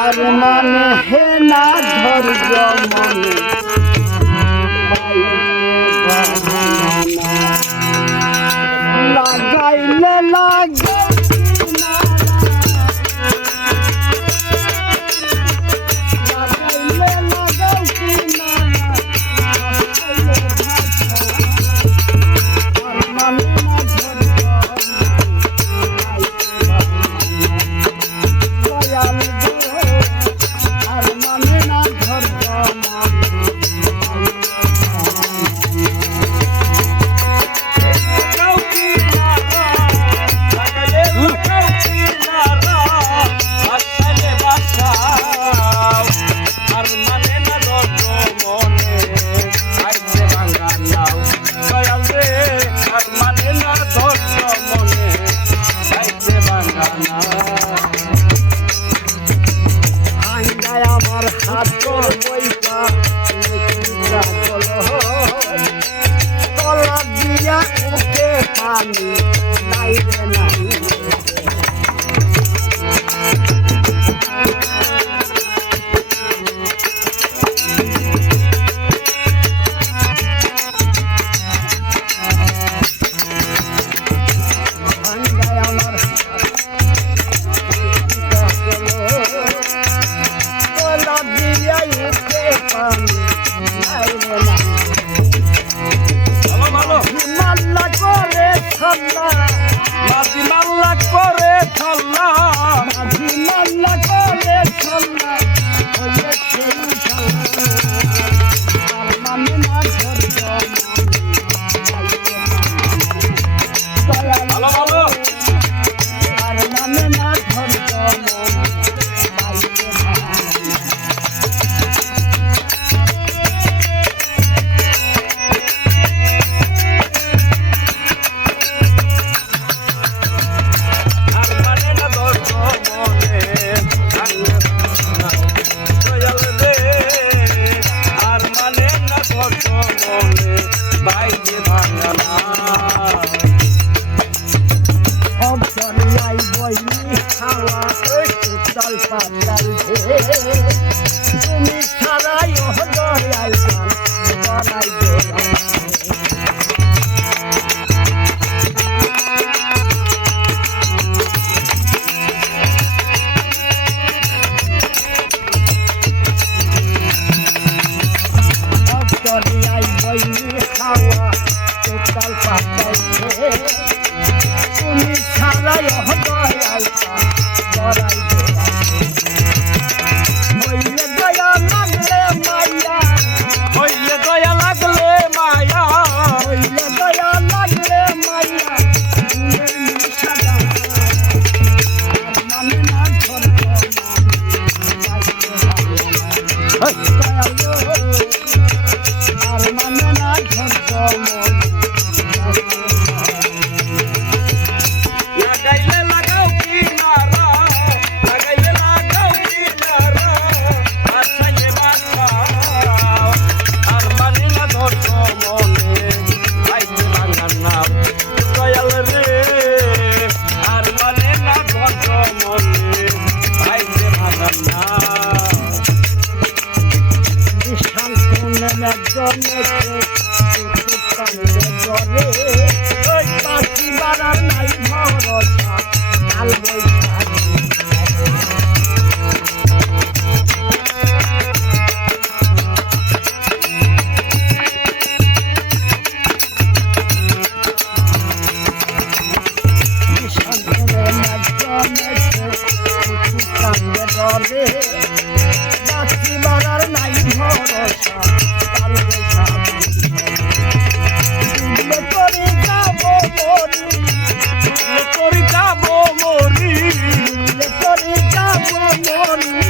আর মানে হে না ধৈর্য মনে লাগাইলে লাগে আমার হাত বইটা তলা দিয়া উঠে পানি লাইবে না মাল্লা করে ছল্লা মাল্লা করে ছল্লা মানে না ভালো ভালো আর মানে না ধৈর্য বাইরে ভাঙানা অবসরিয়াই বইনি খাওয়া উত্তাল পাতাল তুমি ছাড়াই হৃদয়াই গান বানাই অবসরিয়াই বইনি খাওয়া উত্তাল পাতাল তুমি ছাড়াই হৃদয়াই গান বানাই হইলে দয়া লাগলে মায়া হইলে দয়া লাগলে মায়া হইলে দয়া লাগলে মায়া সাদা মানে না ধৈর্য আর মানে না ধৈর্য লাগাইলে লাগাও কিনারা লাগাইলে লাগাও কিনারা আসাইলে বাসা আর মানে না ধৈর্য মনে বাইরে ভাঙানা দয়াল রে আর মানে না ধৈর্য মনে বাইরে ভাঙানা পাখি বাড়ার নাই ভরসা কাল পাখি বাড়ার নাই ভরসা কাল করে যাবো মরি করে যাবো মরি করে যাবো মরি